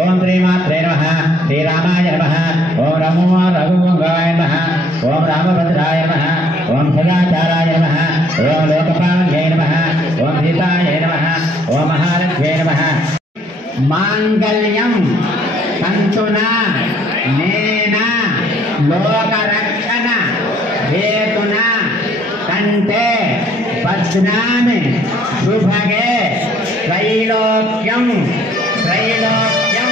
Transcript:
ओम श्रीमात्रे नमः श्रीरामाय नमः ओम नमो रघुवंशाय नमः ओम रामभद्राय नमः ओम सदाचाराय नमः ओम लोकपालाय नमः ओम सीताय नमः ओम महालक्ष्म्यै नमः। मांगल्यं तंतुना नेन लोकरक्षण हेतुना कंठे बध्नामि शुभगे त्रैलोक्यं त्रैलोक्यं